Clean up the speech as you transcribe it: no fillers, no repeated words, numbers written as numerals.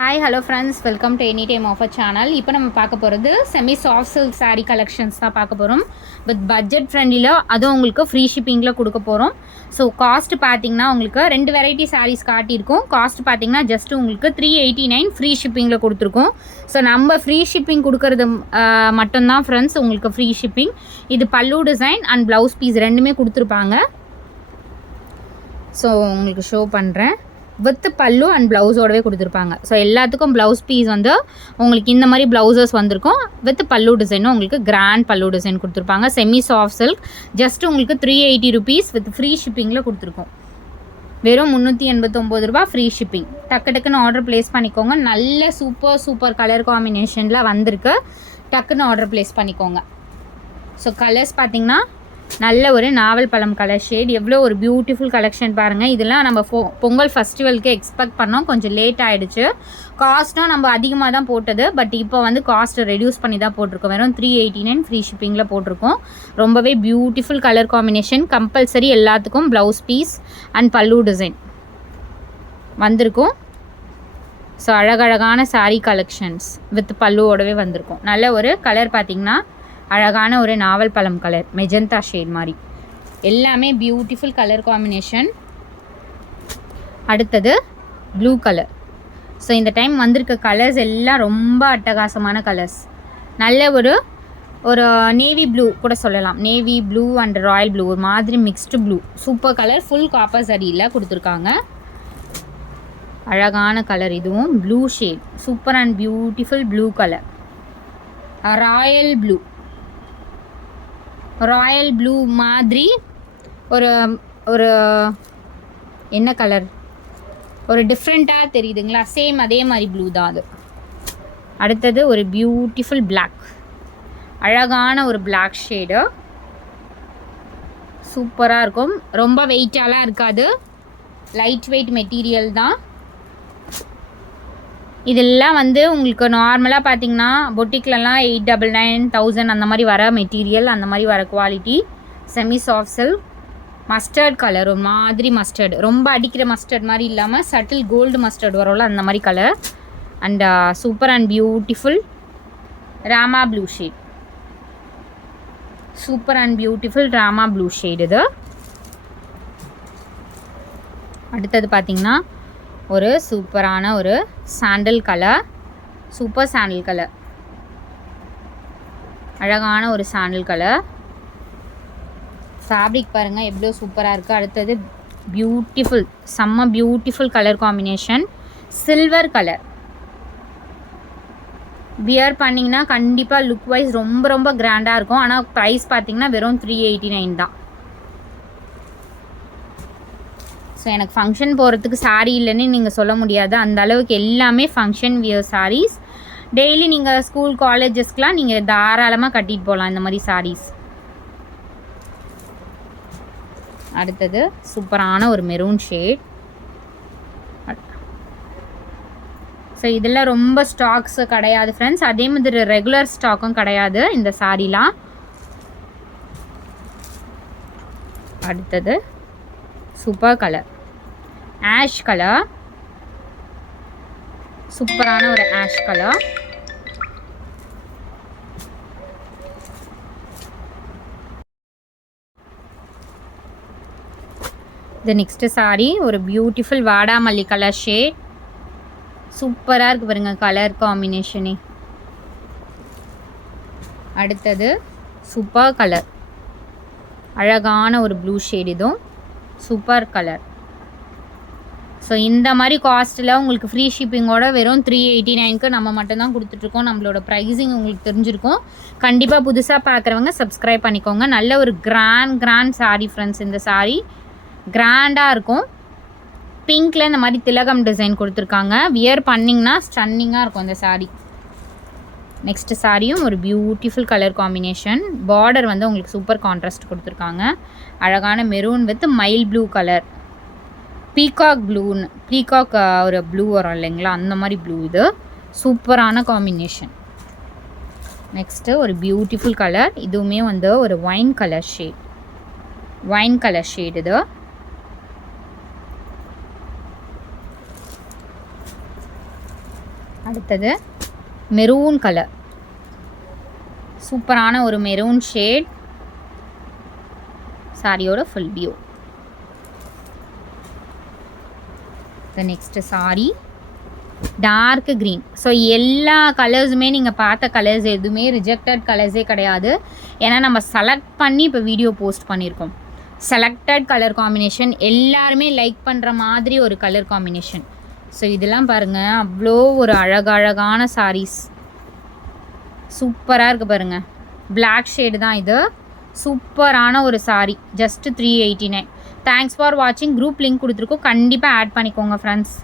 Hi hello friends, welcome to any time offer channel. இப்போ நம்ம பார்க்க போகிறது semi soft silk sari collections தான் பார்க்க போகிறோம். வித் பட்ஜெட் ஃப்ரெண்ட்லியில் அதுவும் உங்களுக்கு ஃப்ரீ ஷிப்பிங்கில் கொடுக்க போகிறோம். ஸோ காஸ்ட் பார்த்தீங்கன்னா உங்களுக்கு 2 வெரைட்டி சாரீஸ் காட்டியிருக்கோம். காஸ்ட் பார்த்தீங்கன்னா ஜஸ்ட் உங்களுக்கு 389 ஃப்ரீ ஷிப்பிங்கில் கொடுத்துருக்கோம். ஸோ நம்ம ஃப்ரீ ஷிப்பிங் கொடுக்கறது மட்டும்தான் ஃப்ரெண்ட்ஸ் உங்களுக்கு ஃப்ரீ ஷிப்பிங். இது பல்லு டிசைன் அண்ட் ப்ளவுஸ் பீஸ் ரெண்டுமே கொடுத்துருப்பாங்க. ஸோ உங்களுக்கு ஷோ பண்ணுறேன். வித் பல்லு அண்ட் ப்ளவுஸோடவே கொடுத்துருப்பாங்க. ஸோ எல்லாத்துக்கும் ப்ளவுஸ் பீஸ் வந்து உங்களுக்கு இந்த மாதிரி ப்ளவுசஸ் வந்திருக்கும். வித் பல்லு டிசைனும் உங்களுக்கு கிராண்ட் பல்லு டிசைன் கொடுத்துருப்பாங்க. செமி சாஃப்ட் சில்க் ஜஸ்ட் உங்களுக்கு 380 ருபீஸ் வித் ஃப்ரீ ஷிப்பிங்கில் கொடுத்துருக்கோம். வெறும் 389 ரூபா ஃப்ரீ ஷிப்பிங். டக்கு டக்குன்னு ஆர்டர் ப்ளேஸ் பண்ணிக்கோங்க. நல்ல சூப்பர் கலர் காம்பினேஷனில் வந்திருக்கு. டக்குன்னு ஆர்டர் ப்ளேஸ் பண்ணிக்கோங்க. ஸோ கலர்ஸ் பார்த்திங்கன்னா நல்ல ஒரு நாவல் பழம் கலர் ஷேட். எவ்வளோ ஒரு பியூட்டிஃபுல் கலெக்ஷன் பாருங்கள். இதெல்லாம் நம்ம பொங்கல் ஃபெஸ்டிவலுக்கு எக்ஸ்பெக்ட் பண்ணோம். கொஞ்சம் லேட் ஆகிடுச்சு. காஸ்ட்டும் நம்ம அதிகமாக தான் போட்டது. பட் இப்போ வந்து காஸ்ட்டை ரெடியூஸ் பண்ணி தான் போட்டிருக்கோம். வெறும் 389 ஃப்ரீ ஷிப்பிங்கில் போட்டிருக்கோம். ரொம்பவே பியூட்டிஃபுல் கலர் காம்பினேஷன். கம்பல்சரி எல்லாத்துக்கும் ப்ளவுஸ் பீஸ் அண்ட் பல்லு டிசைன் வந்திருக்கும். ஸோ அழகழகான சாரீ கலெக்ஷன்ஸ் வித் பல்லுவோடவே வந்திருக்கும். நல்ல ஒரு கலர் பார்த்திங்கன்னா அழகான ஒரு நாவல் பழம் கலர், மெஜந்தா ஷேட் மாதிரி. எல்லாமே பியூட்டிஃபுல் கலர் காம்பினேஷன். அடுத்தது ப்ளூ கலர். ஸோ இந்த டைம் வந்திருக்க கலர்ஸ் எல்லாம் ரொம்ப அட்டகாசமான கலர்ஸ். நல்ல ஒரு நேவி ப்ளூ கூட சொல்லலாம். Navy blue and royal blue, ஒரு மாதிரி mixed blue. Super colour. Full copper சரியில் கொடுத்துருக்காங்க. அழகான கலர். இதுவும் blue shade. Super and beautiful blue colour. Royal blue மாதிரி ஒரு என்ன கலர், ஒரு டிஃப்ரெண்ட்டாக தெரியுதுங்களா? சேம் அதே மாதிரி ப்ளூ தான் அது. அடுத்தது ஒரு பியூட்டிஃபுல் பிளாக். அழகான ஒரு பிளாக் ஷேடு. சூப்பராக இருக்கும். ரொம்ப வெயிட்டாலாம் இருக்காது. லைட் வெயிட் மெட்டீரியல் தான். இதெல்லாம் வந்து உங்களுக்கு நார்மலாக பார்த்தீங்கன்னா பொட்டிக்லலாம் 899 1000 அந்த மாதிரி வர மெட்டீரியல், அந்த மாதிரி வர quality. Semi soft silk. Mustard colour, ஒரு மாதிரி மஸ்டர்டு, ரொம்ப அடிக்கிற மஸ்டர்ட் மாதிரி இல்லாமல் சட்டில் கோல்டு மஸ்டர்ட் வரும்ல அந்த மாதிரி colour. And super and beautiful Rama blue shade. Super and beautiful Rama blue shade இது. அடுத்தது பார்த்திங்கன்னா ஒரு சூப்பரான ஒரு sandal colour. Super sandal colour. அழகான ஒரு சாண்டல் கலர். ஃபேப்ரிக் பாருங்கள் எவ்வளோ சூப்பராக இருக்குது. அடுத்தது பியூட்டிஃபுல், செம்ம beautiful colour combination. Silver colour. Wear பண்ணிங்கன்னா கண்டிப்பாக லுக் வைஸ் ரொம்ப கிராண்டாக இருக்கும். ஆனால் ப்ரைஸ் பார்த்திங்கன்னா வெறும் 389 தான். ஸோ எனக்கு ஃபங்க்ஷன் போகிறதுக்கு சாரீ இல்லைன்னு நீங்கள் சொல்ல முடியாது. அந்த அளவுக்கு எல்லாமே ஃபங்க்ஷன் வியர் சாரீஸ். டெய்லி நீங்கள் ஸ்கூல் காலேஜஸ்க்கெலாம் நீங்கள் தாராளமாக கட்டிட்டு போகலாம் இந்த மாதிரி சாரீஸ். அடுத்தது சூப்பரான ஒரு மெரூன் ஷேட். ஸோ இதெல்லாம் ரொம்ப ஸ்டாக்ஸு கிடையாது ஃப்ரெண்ட்ஸ். அதே மாதிரி ரெகுலர் ஸ்டாக்கும் கிடையாது இந்த சாரீலாம். அடுத்தது சூப்பர் கலர், ஆஷ் கலர். சூப்பரான ஒரு ஆஷ் கலர். இது நெக்ஸ்ட் சாரி ஒரு பியூட்டிஃபுல் வாடாமல்லி கலர் ஷேட். சூப்பராக இருக்குது பாருங்க கலர் காம்பினேஷனே. அடுத்தது சூப்பர் கலர், அழகான ஒரு ப்ளூ ஷேட். இதுவும் சூப்பர் கலர். ஸோ இந்த மாதிரி காஸ்ட்டில் உங்களுக்கு ஃப்ரீ ஷிப்பிங்கோட வெறும் 389க்கு நம்ம மட்டும்தான் கொடுத்துட்ருக்கோம். நம்மளோட ப்ரைஸிங் உங்களுக்கு தெரிஞ்சிருக்கும். கண்டிப்பாக புதுசாக பார்க்குறவங்க சப்ஸ்கிரைப் பண்ணிக்கோங்க. நல்ல ஒரு கிராண்ட் சாரீ ஃப்ரெண்ட்ஸ். இந்த சாரீ கிராண்டாக இருக்கும். பிங்க்கில் இந்த மாதிரி திலகம் டிசைன் கொடுத்துருக்காங்க. வியர் பண்ணிங்கன்னா ஸ்டன்னிங்காக இருக்கும் இந்த சாரீ. நெக்ஸ்ட் சாரியும் ஒரு பியூட்டிஃபுல் கலர் காம்பினேஷன். பார்டர் வந்து உங்களுக்கு சூப்பர் கான்ட்ராஸ்ட் கொடுத்துருக்காங்க. அழகான maroon with mild blue colour. Peacock ப்ளூன்னு, பீகாக் ஒரு ப்ளூ வரும் இல்லைங்களா, அந்த மாதிரி ப்ளூ. இது சூப்பரான காம்பினேஷன். நெக்ஸ்ட்டு ஒரு பியூட்டிஃபுல் கலர். இதுவுமே வந்து ஒரு ஒயின் கலர் ஷேட். இது அடுத்தது மெரூன் கலர், சூப்பரான ஒரு மெரூன் ஷேட். சாரியோட full view. Next sari dark green. So எல்லா கலர்ஸுமே நீங்கள் பார்த்த கலர்ஸ் எதுவுமே ரிஜெக்டட் கலர்ஸே கிடையாது. ஏன்னா நம்ம செலக்ட் பண்ணி இப்போ வீடியோ போஸ்ட் பண்ணியிருக்கோம். செலக்டட் கலர் காம்பினேஷன், எல்லாருமே லைக் பண்ணுற மாதிரி ஒரு கலர் காம்பினேஷன். ஸோ இதெல்லாம் பாருங்கள், அவ்வளோ ஒரு அழகழகான சாரீஸ், சூப்பராக இருக்குது பாருங்கள். பிளாக் ஷேடு தான் இது, சூப்பரான ஒரு சாரீ. ஜஸ்ட்டு 389. தேங்க்ஸ் ஃபார் வாட்சிங். குரூப் லிங்க் கொடுத்துருக்கோம், கண்டிப்பாக ஆட் பண்ணிக்கோங்க ஃப்ரெண்ட்ஸ்.